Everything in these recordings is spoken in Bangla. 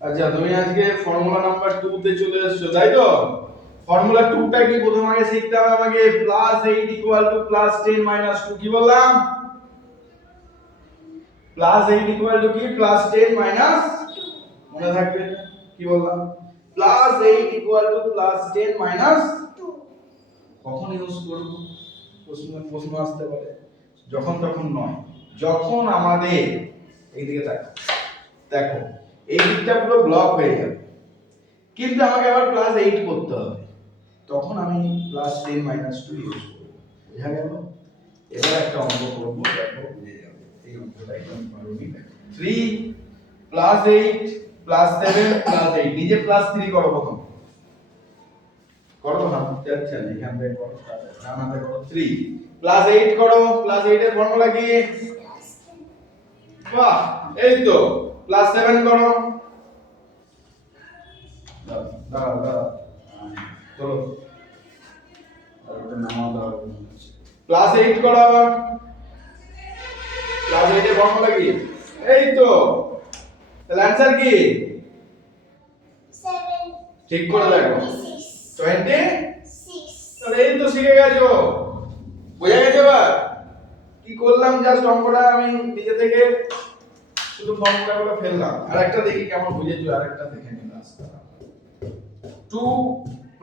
আচ্ছা তুমি আজকে ফর্মুলা নাম্বার 2 তে চলে এসেছো তাই তো? ফর্মুলা 2 টা কি প্রথম আগে শিখতে হবে আমাকে +8 +10 -2 কি বললাম? +8 কি +10 মনে থাকবে কি বললাম? +8 +10 -2 কখন ইউজ করব? প্রশ্ন আসতে পারে। যখন তখন নয়, যখন আমাদের এইদিকে দেখো দেখো এই দিকটা পুরো ব্লক হয়ে যাবে, কিন্তু আমাকে আবার +8 করতে হবে, তখন আমি +10 -2 ইউজ করব। বুঝা গেল? এবার একটা অঙ্ক করব, দেখো বুঝে যাবে। এই অঙ্কটা একদম পারোনি। 3 +8 +7 +8 নিজে +3 করো প্রথম। করো না যাচ্ছে না, এখান থেকে করো, জানাতে করো। 3 +8 করো, +8 এর ফর্মুলা কি? বাহ, এই তো। +7 করো, দাঁড়াও দাঁড়াও, চলো আর ওটা নামাও, দাও। +8 করো আবার, +8 এর ফর্মুলা কি? এই তো। তাহলে অ্যানসার কি? 7 ঠিক করে দেখো। 26 তাহলে এই তো শিখে গেছো, বুঝে গেছো। এবার কি করলাম, জাস্ট অঙ্কটা আমি নিজে থেকে শুধু ফর্মুলাগুলো ফেললাম। আরেকটা দেখি কেমন বুঝেছো, আরেকটা দেখে নিন। 2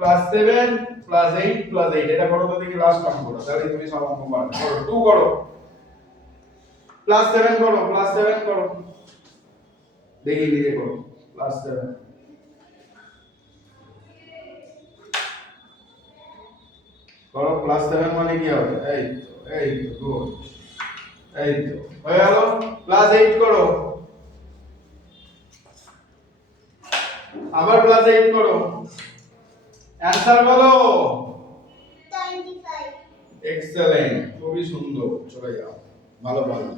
+7 +8 +8 এটা করো তো দেখি, লাস্ট অঙ্কটা, তাহলে তুমি সব অঙ্ক পারবে। করো 2 করো, +7 করো, +7 করো, দেখি নিজে করো। +7 করো, +7 মানে কি হবে? এই তো গুড, এই তো হয়ে গেল। +8 করো, আবার +8 করো, অ্যানসার বলো। 25 এক্সেলেন্ট, খুবই সুন্দর, চলে যাও, ভালো ভালো।